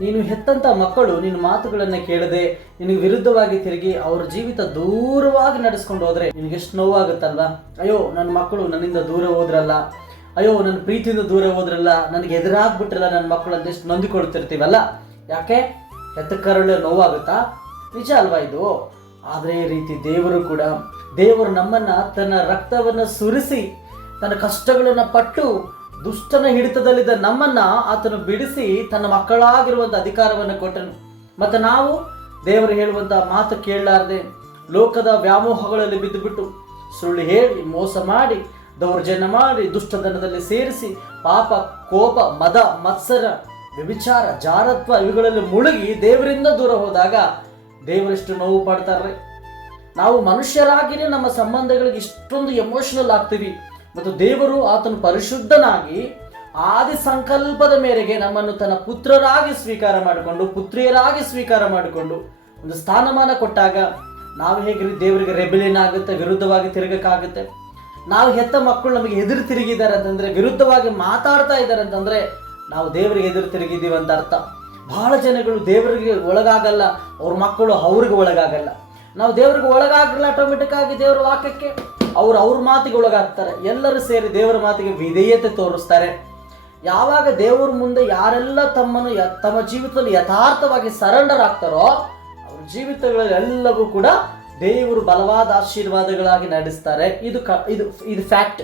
ನೀನು ಹೆತ್ತಂಥ ಮಕ್ಕಳು ನಿನ್ನ ಮಾತುಗಳನ್ನು ಕೇಳದೆ ನಿನಗೆ ವಿರುದ್ಧವಾಗಿ ತಿರುಗಿ ಅವ್ರ ಜೀವಿತ ದೂರವಾಗಿ ನಡೆಸ್ಕೊಂಡು ಹೋದರೆ ನಿನಗೆಷ್ಟು ನೋವಾಗುತ್ತಲ್ವಾ? ಅಯ್ಯೋ ನನ್ನ ಮಕ್ಕಳು ನನ್ನಿಂದ ದೂರ ಹೋದ್ರಲ್ಲ, ಅಯ್ಯೋ ನನ್ನ ಪ್ರೀತಿಯಿಂದ ದೂರ ಹೋದ್ರಲ್ಲ, ನನಗೆ ಎದುರಾಗ್ಬಿಟ್ರಲ್ಲ ನನ್ನ ಮಕ್ಕಳು ಅಂತ ಎಷ್ಟು ನೊಂದಿಕೊಳ್ತಿರ್ತೀವಲ್ಲ. ಯಾಕೆ? ಹೆತ್ತ ಕರುಳು ನೋವಾಗುತ್ತಾ? ನಿಜ ಅಲ್ವಾ ಇದು? ಆದರೆ ಈ ರೀತಿ ದೇವರು ನಮ್ಮನ್ನು ತನ್ನ ರಕ್ತವನ್ನು ಸುರಿಸಿ ತನ್ನ ಕಷ್ಟಗಳನ್ನು ಪಟ್ಟು ದುಷ್ಟನ ಹಿಡಿತದಲ್ಲಿದ್ದ ನಮ್ಮನ್ನ ಆತನು ಬಿಡಿಸಿ ತನ್ನ ಮಕ್ಕಳಾಗಿರುವಂಥ ಅಧಿಕಾರವನ್ನು ಕೊಟ್ಟನು. ಮತ್ತು ನಾವು ದೇವರು ಹೇಳುವಂಥ ಮಾತು ಕೇಳಲಾರದೆ ಲೋಕದ ವ್ಯಾಮೋಹಗಳಲ್ಲಿ ಬಿದ್ದುಬಿಟ್ಟು ಸುಳ್ಳು ಹೇಳಿ ಮೋಸ ಮಾಡಿ ದೌರ್ಜನ್ಯ ಮಾಡಿ ದುಷ್ಟತನದಲ್ಲಿ ಸೇರಿಸಿ ಪಾಪ, ಕೋಪ, ಮದ, ಮತ್ಸರ, ವ್ಯಭಿಚಾರ, ಜಾರತ್ವ ಇವುಗಳಲ್ಲಿ ಮುಳುಗಿ ದೇವರಿಂದ ದೂರ ಹೋದಾಗ ದೇವರೆಷ್ಟು ನೋವು ಪಡ್ತಾರೆ. ನಾವು ಮನುಷ್ಯರಾಗಿಯೇ ನಮ್ಮ ಸಂಬಂಧಗಳಿಗೆ ಇಷ್ಟೊಂದು ಎಮೋಷನಲ್ ಆಗ್ತೀವಿ. ಮತ್ತು ದೇವರು ಆತನು ಪರಿಶುದ್ಧನಾಗಿ ಆದಿ ಸಂಕಲ್ಪದ ಮೇರೆಗೆ ನಮ್ಮನ್ನು ತನ್ನ ಪುತ್ರರಾಗಿ ಸ್ವೀಕಾರ ಮಾಡಿಕೊಂಡು ಪುತ್ರಿಯರಾಗಿ ಸ್ವೀಕಾರ ಮಾಡಿಕೊಂಡು ಒಂದು ಸ್ಥಾನಮಾನ ಕೊಟ್ಟಾಗ ನಾವು ಹೇಗೆ ದೇವರಿಗೆ ರೆಬೆಲಿಯನ್ ಆಗುತ್ತೆ, ವಿರುದ್ಧವಾಗಿ ತಿರುಗಕ್ಕಾಗುತ್ತೆ? ನಾವು ಹೆತ್ತ ಮಕ್ಕಳು ನಮಗೆ ಎದುರು ತಿರುಗಿದ್ದಾರೆ ಅಂತಂದರೆ, ವಿರುದ್ಧವಾಗಿ ಮಾತಾಡ್ತಾ ಇದ್ದಾರೆ ಅಂತಂದರೆ ನಾವು ದೇವರಿಗೆ ಎದುರು ತಿರುಗಿದ್ದೀವಿ ಅಂತ ಅರ್ಥ. ಬಹಳ ಜನಗಳು ದೇವರಿಗೆ ಒಳಗಾಗಲ್ಲ, ಅವ್ರ ಮಕ್ಕಳು ಅವ್ರಿಗೆ ಒಳಗಾಗಲ್ಲ. ನಾವು ದೇವರಿಗೆ ಒಳಗಾಗಲ್ಲ, ಆಟೋಮೆಟಿಕ್ ಆಗಿ ದೇವರ ವಾಕ್ಯಕ್ಕೆ ಅವ್ರ ಮಾತಿಗೆ ಒಳಗಾಗ್ತಾರೆ. ಎಲ್ಲರೂ ಸೇರಿ ದೇವರ ಮಾತಿಗೆ ವಿಧೇಯತೆ ತೋರಿಸ್ತಾರೆ. ಯಾವಾಗ ದೇವರ ಮುಂದೆ ಯಾರೆಲ್ಲ ತಮ್ಮ ಜೀವಿತದಲ್ಲಿ ಯಥಾರ್ಥವಾಗಿ ಸರೆಂಡರ್ ಆಗ್ತಾರೋ ಅವ್ರ ಜೀವಿತಗಳಲ್ಲಿ ಎಲ್ಲವೂ ಕೂಡ ದೇವರು ಬಲವಾದ ಆಶೀರ್ವಾದಗಳಾಗಿ ನಡೆಸ್ತಾರೆ. ಇದು ಫ್ಯಾಕ್ಟ್.